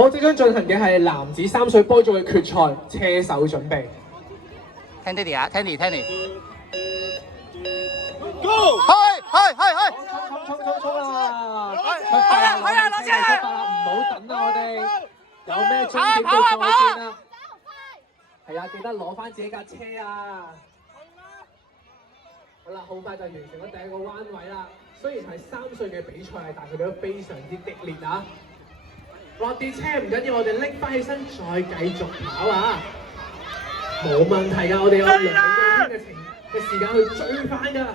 好，即將進行嘅係男子3歲波組嘅決賽，車手準備。聽爹哋啊，聽爹。Go！ 去！衝啦！去啊！攞車啊！唔好等啦，我哋有咩終點都再見啦。係啊，記得攞翻自己架車啊！好啦，好快就完成咗第一個彎位啦。雖然係3歲嘅比賽，但係佢哋都非常之激烈啊！落跌車唔緊要，我哋拎翻起身再繼續跑啊！冇問題㗎，我哋有2個圈嘅時間去追翻㗎。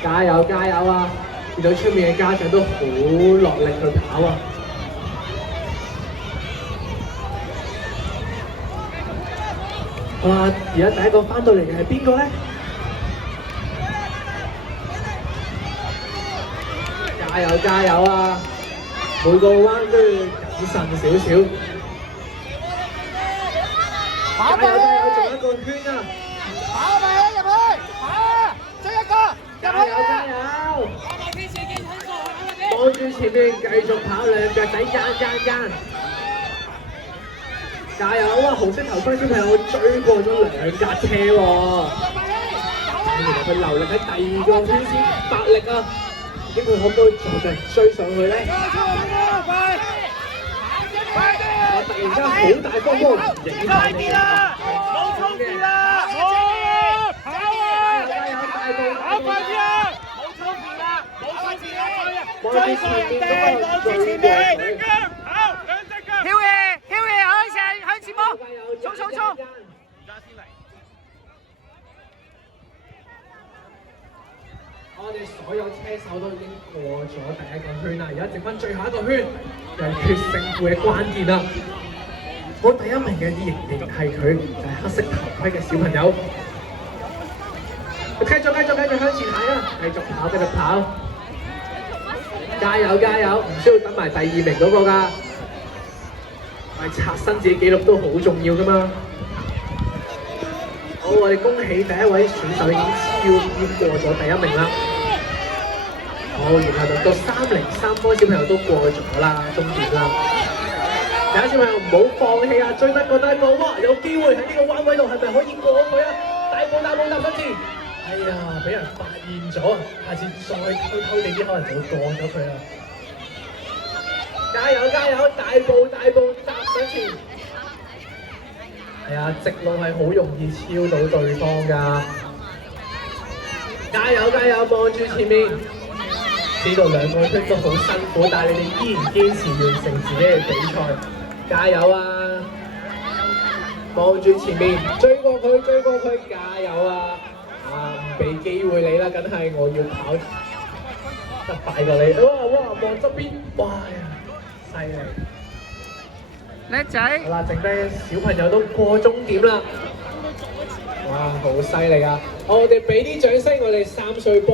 加油加油啊！見到出面嘅家長都好落力去跑啊！哇！而家第一個翻到嚟嘅係邊個咧？加油啊！每個彎都要謹慎少少。跑加油！做一個圈啊！跑埋啦，入去！跑啊！追一個！加油！望住前面繼續跑，兩腳仔間。加油啊！紅色頭盔小朋友追過咗2架車喎。原來佢留力喺第2個圈先發力啊！究竟佢可唔可以追上去咧？我突然間好大風波，影曬你啊！冇衝刺啦！跑啊！跑快啲啊！冇衝刺啦！追上人哋，望住前面，兩隻腳跑，2隻腳。跳嘢，向前望，衝！而家先嚟。我哋所有車手都已經過咗第1個圈啦，而家剩翻最後1個圈，就係決勝負嘅關鍵啦。我第1名嘅仍然係佢，就係黑色頭盔嘅小朋友。繼續向前行啊！繼續跑！加油！唔需要等埋第2名嗰個㗎，刷新自己紀錄都好重要㗎嘛。好，我哋恭喜第1位選手已經過咗第1名啦。好，然後就到303科小朋友都過咗啦，終點啦。大家小朋友唔好放棄啊！追得過大步喎，有機會喺呢個彎位度係咪可以過佢啊？大步踏出前。哎呀，俾人發現咗，下次再偷地啲可能就會過咗佢啦。加油！大步踏上前。係啊，直路係好容易超到對方㗎。加油！望住前面，知道2個圈都好辛苦，但係你哋依然堅持完成自己嘅比賽。加油啊！望住前面，追過佢，加油啊！唔俾機會你啦，梗係我要跑得快過你。哇！望側邊，哇呀，犀利！叻仔！好啦，剩低小朋友都過終點啦。哇，好犀利啊！我哋俾啲掌聲，我哋3歲波。